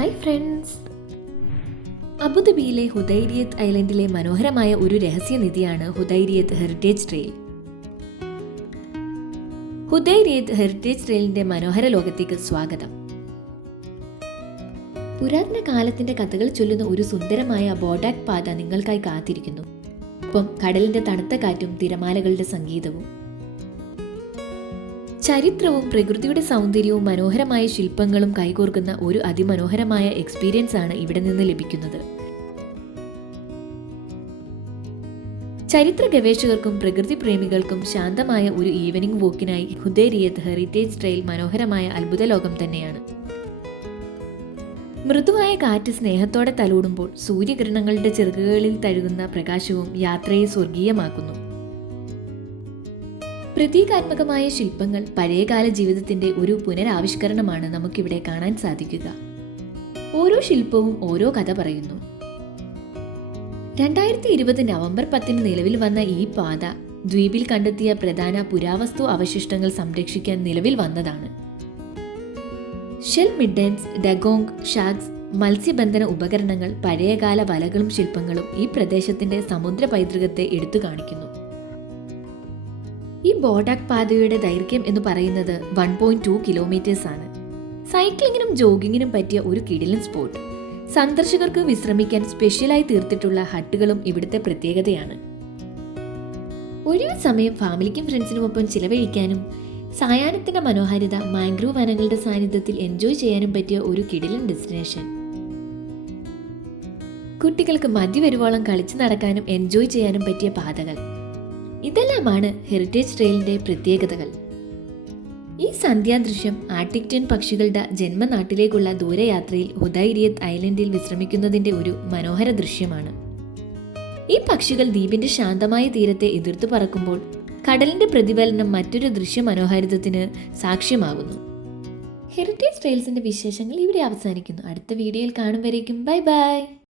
Hi friends, അബുദാബിയിലെ ഹുദൈരിയത്ത് ഐലൻഡിലെ മനോഹരമായ ഒരു രഹസ്യനിധിയാണ് ഹുദൈരിയത്ത് ഹെറിറ്റേജ് ട്രെയിൽ. ഹുദൈരിയത്ത് ഹെറിറ്റേജ് ട്രെയിലിന്റെ മനോഹര ലോകത്തേക്ക് സ്വാഗതം. പുരാതന കാലത്തിന്റെ കഥകൾ ചൊല്ലുന്ന ഒരു സുന്ദരമായ ബോഡാക് പാത നിങ്ങൾക്കായി കാത്തിരിക്കുന്നു. ഒപ്പം കടലിന്റെ തണുത്ത കാറ്റും തിരമാലകളുടെ സംഗീതവും. ചരിത്രവും പ്രകൃതിയുടെ സൗന്ദര്യവും മനോഹരമായ ശില്പങ്ങളും കൈകോർക്കുന്ന ഒരു അതിമനോഹരമായ എക്സ്പീരിയൻസ് ആണ് ഇവിടെ നിന്ന് ലഭിക്കുന്നത്. ചരിത്ര ഗവേഷകർക്കും പ്രകൃതി പ്രേമികൾക്കും ശാന്തമായ ഒരു ഈവനിംഗ് വോക്കിനായി ഹുദൈരിയത്ത് ഹെറിറ്റേജ് ട്രെയിൽ മനോഹരമായ അത്ഭുത ലോകം തന്നെയാണ്. മൃദുവായ കാറ്റ് സ്നേഹത്തോടെ തലോടുമ്പോൾ സൂര്യകിരണങ്ങളുടെ ചിറകുകളിൽ തഴുകുന്ന പ്രകാശവും യാത്രയെ സ്വർഗീയമാക്കുന്നു. പ്രതീകാത്മകമായ ശില്പങ്ങൾ പഴയകാല ജീവിതത്തിന്റെ ഒരു പുനരാവിഷ്കരണമാണ് നമുക്കിവിടെ കാണാൻ സാധിക്കുക. ഓരോ ശില്പവും ഓരോ കഥ പറയുന്നു. 2020 നവംബർ 10 നിലവിൽ വന്ന ഈ പാത ദ്വീപിൽ കണ്ടെത്തിയ പ്രധാന പുരാവസ്തു അവശിഷ്ടങ്ങൾ സംരക്ഷിക്കാൻ നിലവിൽ വന്നതാണ്. ഷെൽ മിഡൻസ്, ഡഗോങ്, ഷാഗ്സ്, മത്സ്യബന്ധന ഉപകരണങ്ങൾ, പഴയകാല വലകളും ശില്പങ്ങളും ഈ പ്രദേശത്തിന്റെ സമുദ്ര പൈതൃകത്തെ എടുത്തു കാണിക്കുന്നു. ഈ ബോഡാക് പാതയുടെ ദൈർഘ്യം എന്ന് പറയുന്നത് 1.2 കിലോമീറ്റേഴ്സ് ആണ്. സൈക്ലിങ്ങിനും ജോഗിങ്ങിനും പറ്റിയ ഒരു കിടിലൻ സ്പോട്ട്. സന്ദർശകർക്ക് വിശ്രമിക്കാൻ സ്പെഷ്യലായി തീർത്തിട്ടുള്ള ഹട്ടുകളും ഇവിടുത്തെ പ്രത്യേകതയാണ്. ഒഴിവു സമയം ഫാമിലിക്കും ഫ്രണ്ട്സിനുമൊപ്പം ചിലവഴിക്കാനും സായാഹ്നത്തിന്റെ മനോഹാരിത മാംഗ്രൂവ് വനങ്ങളുടെ സാന്നിധ്യത്തിൽ എൻജോയ് ചെയ്യാനും പറ്റിയ ഒരു കിടിലൻ ഡെസ്റ്റിനേഷൻ. കുട്ടികൾക്ക് മതി വരുവോളം കളിച്ചു നടക്കാനും എൻജോയ് ചെയ്യാനും പറ്റിയ പാതകൾ. ഇതെല്ലാമാണ് ഹെറിറ്റേജ് ട്രെയിലിന്റെ പ്രത്യേകതകൾ. ഈ സന്ധ്യാദൃശ്യം ആർട്ടിക് ടെൻ പക്ഷികളുടെ ജന്മനാട്ടിലേക്കുള്ള ദൂരയാത്രയിൽ ഹുദൈരിയത്ത് ഐലൻഡിൽ വിശ്രമിക്കുന്നതിന്റെ ഒരു മനോഹര ദൃശ്യമാണ്. ഈ പക്ഷികൾ ദ്വീപിന്റെ ശാന്തമായ തീരത്തെ എതിർത്തു പറക്കുമ്പോൾ കടലിന്റെ പ്രതിഫലനം മറ്റൊരു ദൃശ്യ മനോഹാരിതത്തിന് സാക്ഷ്യമാകുന്നു. ഹെറിറ്റേജ് ട്രെയിൽസിന്റെ വിശേഷങ്ങൾ ഇവിടെ അവസാനിക്കുന്നു. അടുത്ത വീഡിയോയിൽ കാണും വരേക്കും ബൈ ബൈ.